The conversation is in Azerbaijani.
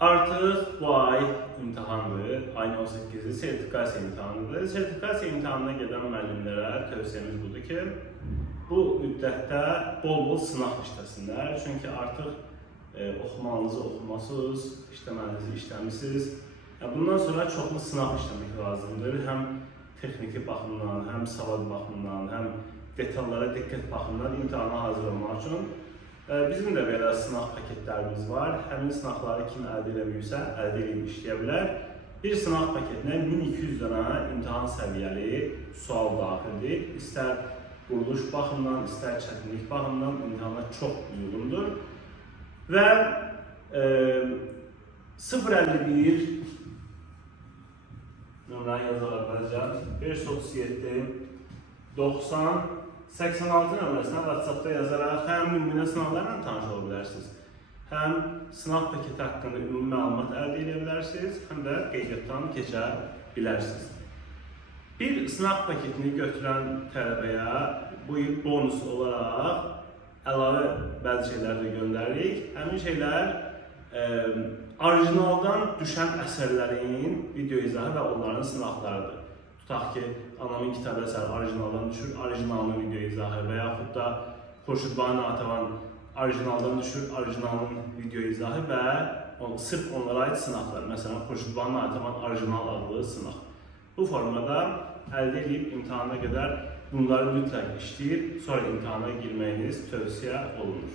Artıq bu ay imtahandır, ayın 18-i sertifikasiya imtahanıdır. Sertifikasiya imtahanına gedən müəllimlərə tövsiyemiz budur ki, bu müddətdə bol-bol sınaq işləsinlər. Çünki artıq oxumanızı oxumasınız, işləməyinizi işləmişsiniz. Bundan sonra çoxlu sınaq işləmək lazımdır. Həm texniki baxımdan, həm savad baxımdan, həm detallara diqqət baxımdan imtahana hazır olmaq üçün. Bizim də belə sınaq paketlərimiz var. Həmin sınaqları kim əldə edəməyirsə, əldə edib işləyə bilər. Bir sınaq paketinə 1200 dənə imtahan səviyyəli sual daxildir. İstər quruluş baxımdan, istər çətinlik baxımdan imtahana çox uyğundur. Və 051 nömrəni yazaraq 537 90 86 nömrəsinə WhatsApp-da yazaraq həm nümunə sınaqlarla tanış ola bilərsiniz, həm sınaq paketi haqqında ümumi məlumat əldə edə bilərsiniz, həm də qeydiyyatdan keçə bilərsiniz. Bir sınaq paketini götürən tələbəyə bu il bonus olaraq əlavə bəzi şeylər də göndəririk. Həmin şeylər orijinaldan düşən əsərlərin video izahı və onların sınaqlarıdır. Tutaq ki, Anamın kitabı əsəri orijinaldan düşür, orijinalının video izahı və yaxud da Xurşud Banu Natəvan orijinaldan düşür, orijinalının video izahı və sırf onlara aid sınaqlar. Məsələn, Xurşud Banu Natəvan orijinal adlı sınaq. Bu formada əldə edib imtahana qədər bunları mütləq işləyib, sonra imtahana girməyiniz tövsiyə olunur.